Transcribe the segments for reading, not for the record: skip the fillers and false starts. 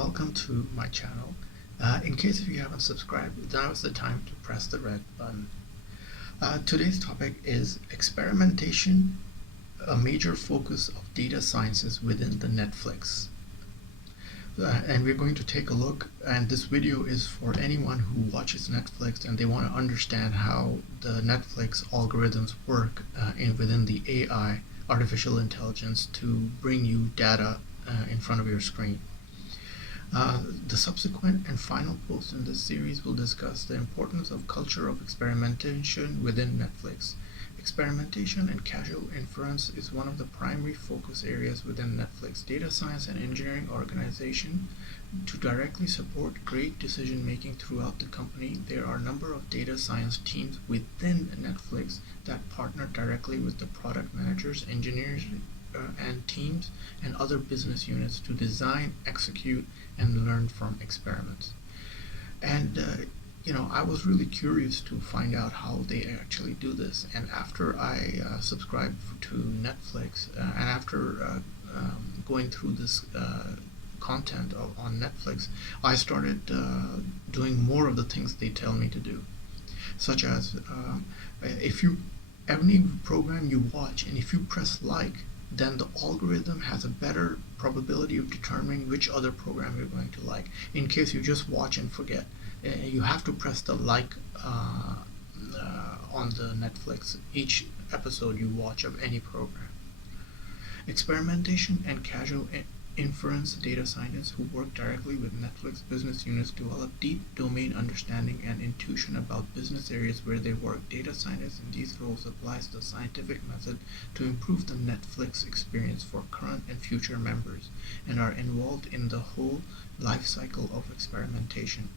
welcome to my channel. In case if you haven't subscribed, now is the time to press the red button. Today's topic is experimentation, a major focus of data sciences within the NetFlix. And we're going to take a look, and this video is for anyone who watches Netflix and they want to understand how the Netflix algorithms work within the AI, artificial intelligence, to bring you data in front of your screen. The subsequent and final post in this series will discuss the importance of culture of experimentation within Netflix. Experimentation and causal inference is one of the primary focus areas within Netflix data science and engineering organization. To directly support great decision making throughout the company, there are a number of data science teams within Netflix that partner directly with the product managers, engineers, and teams and other business units to design, execute, and learn from experiments. And I was really curious to find out how they actually do this. And after I subscribed to Netflix, and after going through this content on Netflix, I started doing more of the things they tell me to do, such as any program you watch, and if you press like, then the algorithm has a better probability of determining which other program you're going to like. In case you just watch and forget, you have to press the like on the Netflix each episode you watch of any program. Experimentation and causal inference data scientists who work directly with Netflix business units develop deep domain understanding and intuition about business areas where they work. Data scientists in these roles applies the scientific method to improve the Netflix experience for current and future members, and are involved in the whole life cycle of experimentation.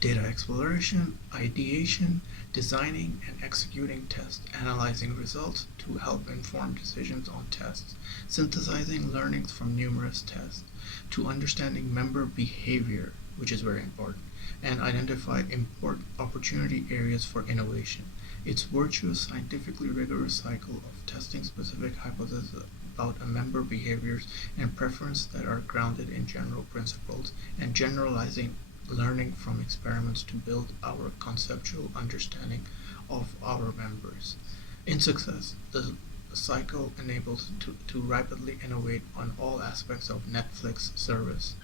Data exploration, ideation, designing and executing tests, analyzing results to help inform decisions on tests, synthesizing learnings from numerous tests, to understanding member behavior, which is very important, and identify important opportunity areas for innovation. Its virtuous, scientifically rigorous cycle of testing specific hypotheses about a member behaviors and preference that are grounded in general principles, and generalizing learning from experiments to build our conceptual understanding of our members. In success, the cycle enables to rapidly innovate on all aspects of Netflix service,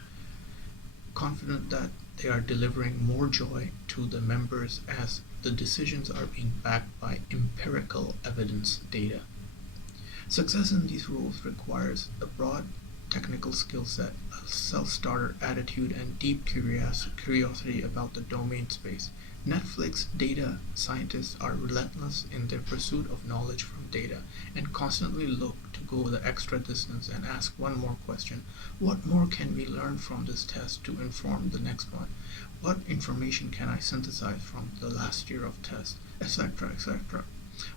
confident that they are delivering more joy to the members as the decisions are being backed by empirical evidence data. Success in these roles requires a broad technical skill set, a self-starter attitude, and deep curiosity about the domain space. Netflix data scientists are relentless in their pursuit of knowledge from data and constantly look to go the extra distance and ask one more question. What more can we learn from this test to inform the next one? What information can I synthesize from the last year of tests, etc., etc.?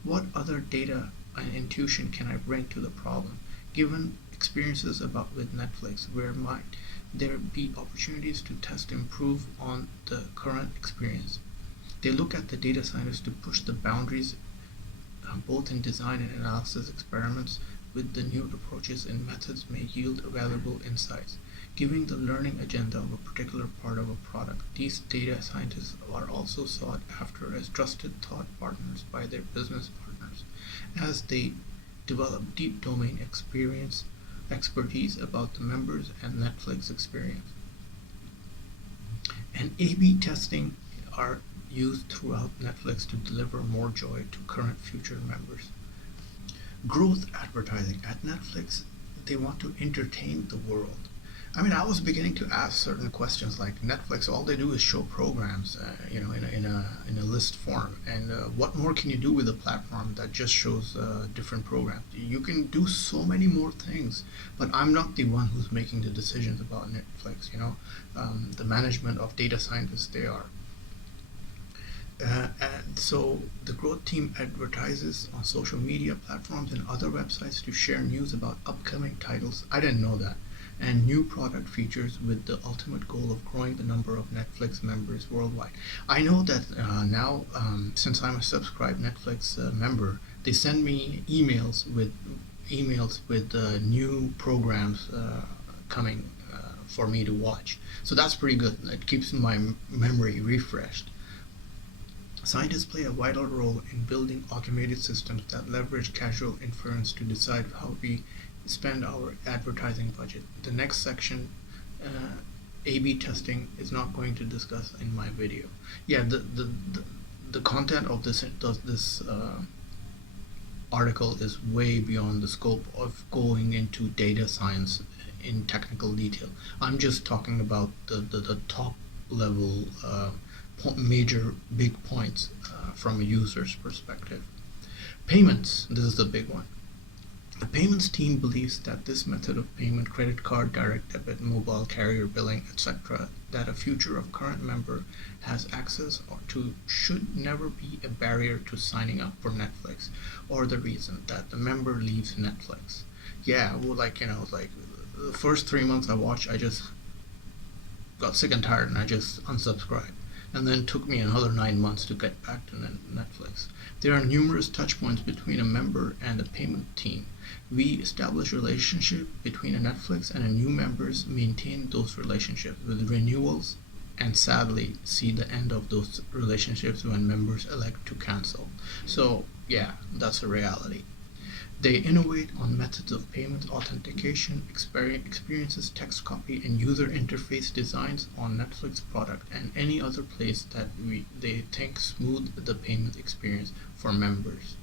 What other data and intuition can I bring to the problem? Given experiences with Netflix, where might there be opportunities to test improve on the current experience? They look at the data scientists to push the boundaries both in design and analysis experiments with the new approaches and methods may yield valuable insights. Giving the learning agenda of a particular part of a product, these data scientists are also sought after as trusted thought partners by their business partners as they develop deep domain expertise about the members and Netflix experience. And A/B testing are used throughout Netflix to deliver more joy to current future members. Growth advertising at Netflix, they want to entertain the world. I was beginning to ask certain questions like Netflix, all they do is show programs, in a list form. And what more can you do with a platform that just shows different programs? You can do so many more things, but I'm not the one who's making the decisions about Netflix. The management of data scientists, they are. And so the growth team advertises on social media platforms and other websites to share news about upcoming titles. I didn't know that. And new product features with the ultimate goal of growing the number of Netflix members worldwide. I know that now, since I'm a subscribed Netflix member, they send me emails with new programs coming for me to watch. So that's pretty good. It keeps my memory refreshed. Scientists play a vital role in building automated systems that leverage causal inference to decide how we spend our advertising budget. The next section, A/B testing, is not going to discuss in my video. Yeah, the content of this article is way beyond the scope of going into data science in technical detail. I'm just talking about the top level major big points from a user's perspective. Payments, this is the big one. The payments team believes that this method of payment, credit card, direct debit, mobile carrier billing, etc., that a future of current member has access to should never be a barrier to signing up for Netflix, or the reason that the member leaves Netflix. Yeah, well, like the first 3 months I watched, I just got sick and tired and I just unsubscribed. And then it took me another 9 months to get back to Netflix. There are numerous touch points between a member and a payment team. We establish relationship between a Netflix and a new members, maintain those relationships with renewals, and sadly see the end of those relationships when members elect to cancel. So yeah, that's a reality. They innovate on methods of payment authentication, experiences, text copy, and user interface designs on Netflix product and any other place that they think smooth the payment experience for members.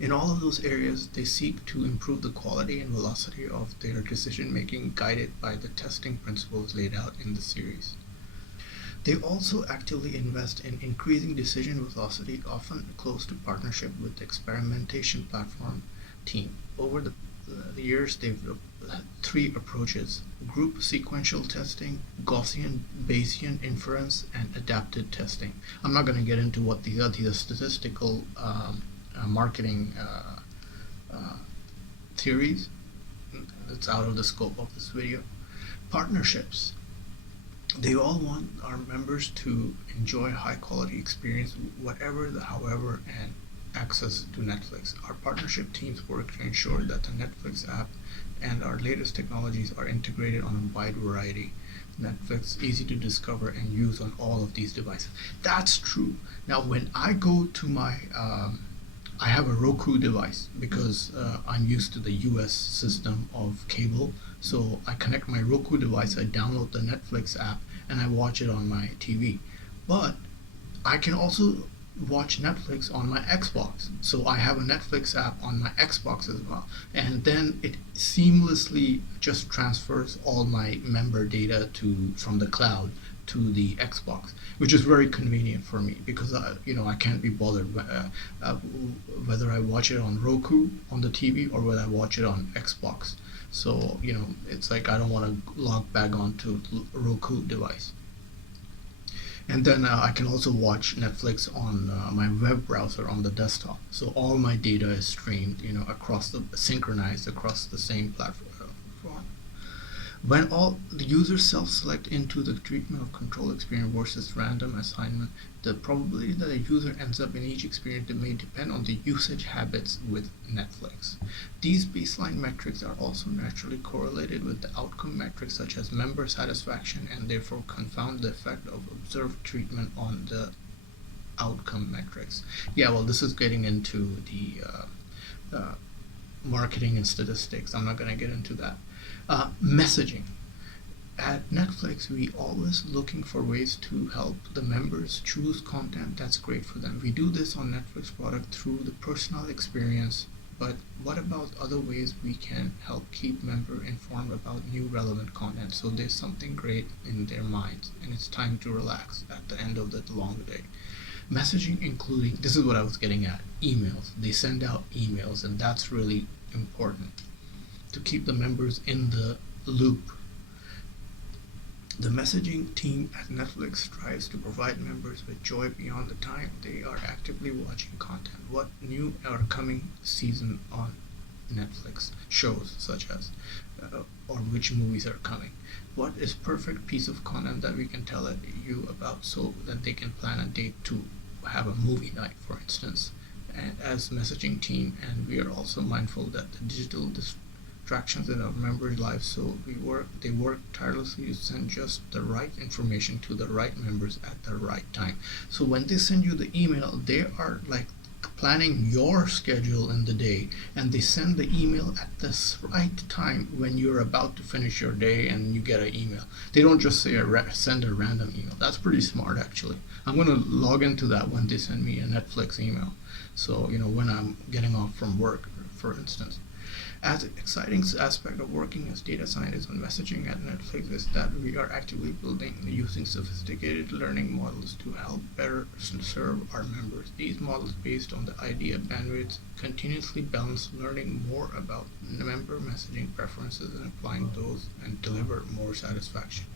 In all of those areas, they seek to improve the quality and velocity of their decision making, guided by the testing principles laid out in the series. They also actively invest in increasing decision velocity, often close to partnership with the experimentation platform team. Over the years, they've had three approaches: group sequential testing, Gaussian Bayesian inference, and adaptive testing. I'm not going to get into what these are. These are statistical marketing theories. It's out of the scope of this video. Partnerships. They all want our members to enjoy high quality experience, however, and access to Netflix. Our partnership teams work to ensure that the Netflix app and our latest technologies are integrated on a wide variety. Netflix easy to discover and use on all of these devices. That's true. Now, when I go to my I have a Roku device because I'm used to the US system of cable. So I connect my Roku device, I download the Netflix app, and I watch it on my TV. But I can also watch Netflix on my Xbox. So I have a Netflix app on my Xbox as well. And then it seamlessly just transfers all my member data from the cloud to the Xbox, which is very convenient for me because I can't be bothered whether I watch it on Roku on the TV or whether I watch it on Xbox. So it's like I don't want to log back onto Roku device. And then I can also watch Netflix on my web browser on the desktop. So all my data is streamed, synchronized across the same platform. When all the users self-select into the treatment of control experience versus random assignment, the probability that a user ends up in each experience may depend on the usage habits with Netflix. These baseline metrics are also naturally correlated with the outcome metrics such as member satisfaction and therefore confound the effect of observed treatment on the outcome metrics. Yeah, well, this is getting into the marketing and statistics. I'm not going to get into that. Messaging. At Netflix, we always looking for ways to help the members choose content that's great for them. We do this on Netflix product through the personal experience, but what about other ways we can help keep member informed about new relevant content so there's something great in their minds and it's time to relax at the end of the long day. Messaging including, this is what I was getting at, emails. They send out emails, and that's really important to keep the members in the loop. The messaging team at Netflix strives to provide members with joy beyond the time they are actively watching content. What new or coming season on Netflix shows such as or which movies are coming. What is perfect piece of content that we can tell you about so that they can plan a date to have a movie night, for instance. And as messaging team, and we are also mindful that the digital distractions in our members' lives, so they work tirelessly to send just the right information to the right members at the right time. So when they send you the email, they are like planning your schedule in the day, and they send the email at this right time when you're about to finish your day and you get an email. They don't just say send a random email. That's pretty smart, actually. I'm going to log into that when they send me a Netflix email, so when I'm getting off from work, for instance. As an exciting aspect of working as data scientists on messaging at Netflix is that we are actively building and using sophisticated learning models to help better serve our members. These models, based on the idea bandwidth, continuously balance learning more about member messaging preferences and applying those and deliver more satisfaction.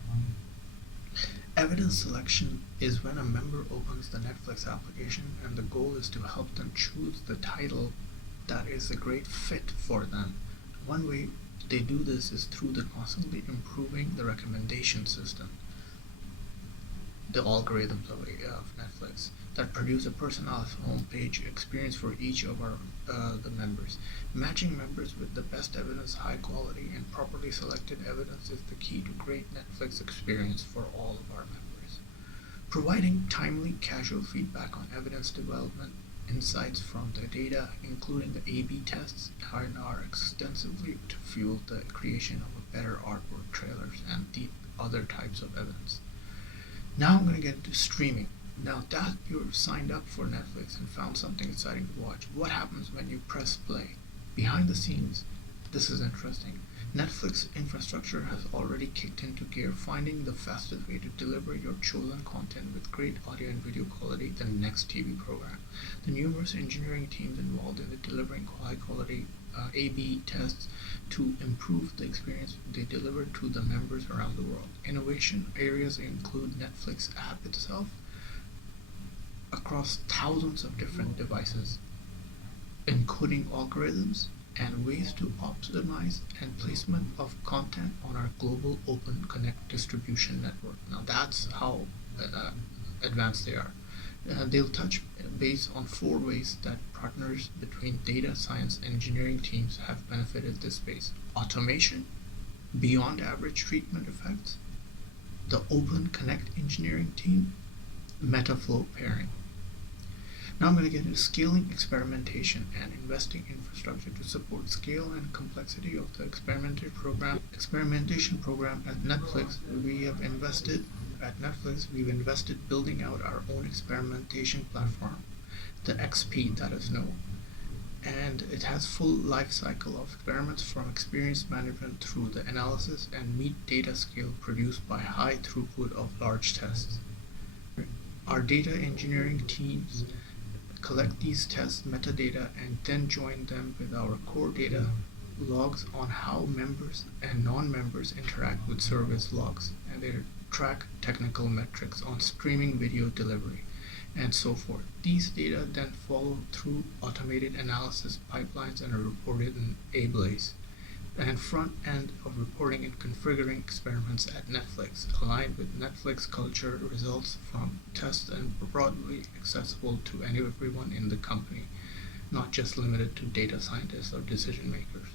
Evidence selection is when a member opens the Netflix application and the goal is to help them choose the title that is a great fit for them. One way they do this is through the constantly improving the recommendation system, the algorithms of Netflix, that produce a personalized homepage experience for each of the members. Matching members with the best evidence, high quality, and properly selected evidence is the key to great Netflix experience for all of our members. Providing timely, casual feedback on evidence development insights from the data, including the A/B tests, are extensively to fuel the creation of a better artwork, trailers, and the other types of evidence. Now I'm going to get into streaming. Now that you're signed up for Netflix and found something exciting to watch, what happens when you press play? Behind the scenes, this is interesting. Netflix infrastructure has already kicked into gear, finding the fastest way to deliver your chosen content with great audio and video quality the next TV program. The numerous engineering teams involved in delivering high quality A/B tests to improve the experience they deliver to the members around the world. Innovation areas include Netflix app itself across thousands of different devices, encoding algorithms, and ways to optimize and placement of content on our global open connect distribution network. Now that's how advanced they are. They'll touch base on 4 ways that partners between data science and engineering teams have benefited this space: automation, beyond average treatment effects, the open connect engineering team, metaflow pairing. Now I'm going to get into scaling experimentation and investing infrastructure to support scale and complexity of the experimentation program at Netflix. We've invested building out our own experimentation platform, the XP that is known, and it has full life cycle of experiments from experience management through the analysis and meet data scale produced by high throughput of large tests. Our data engineering teams collect these test metadata and then join them with our core data logs on how members and non-members interact with service logs, and they track technical metrics on streaming video delivery and so forth. These data then follow through automated analysis pipelines and are reported in Ablaze and front end of reporting and configuring experiments at Netflix, aligned with Netflix culture. Results from tests and broadly accessible to everyone in the company, not just limited to data scientists or decision makers.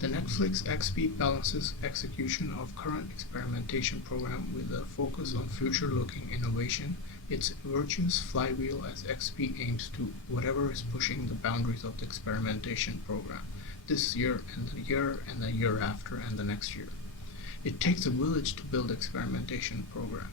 The Netflix XP balances execution of current experimentation program with a focus on future-looking innovation. Its virtuous flywheel as XP aims to whatever is pushing the boundaries of the experimentation program this year and the year after and the next year. It takes a village to build experimentation program,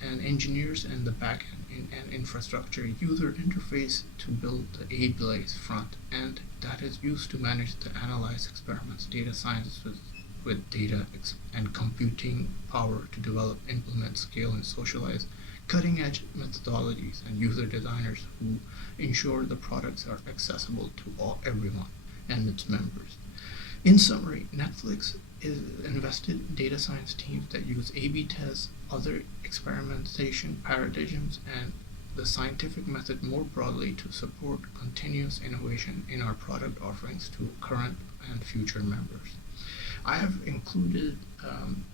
and engineers and the back end and infrastructure user interface to build the Ablaze front end that is used to manage the analyze experiments, data science with data and computing power to develop, implement, scale, and socialize cutting-edge methodologies, and user designers who ensure the products are accessible to everyone and its members. In summary, Netflix is invested in data science teams that use A/B tests, other experimentation paradigms, and the scientific method more broadly to support continuous innovation in our product offerings to current and future members. I have included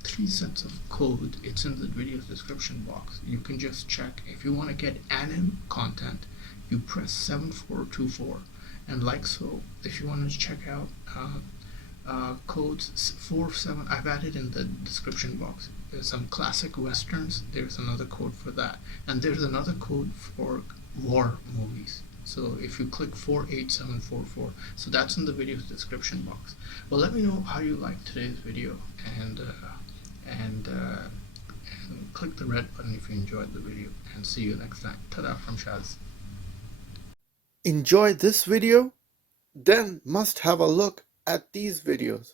3 sets of code. It's in the video's description box. You can just check. If you want to get anim content, you press 7424. And like so, if you want to check out codes 4 7. I've added in the description box. There's some classic westerns. There's another code for that, and there's another code for war movies. So if you click 48744, so that's in the video's description box. Well, let me know how you like today's video, and and uh, and click the red button if you enjoyed the video. And see you next time. Ta-da from Shaz. Enjoy this video? Then must have a look at these videos.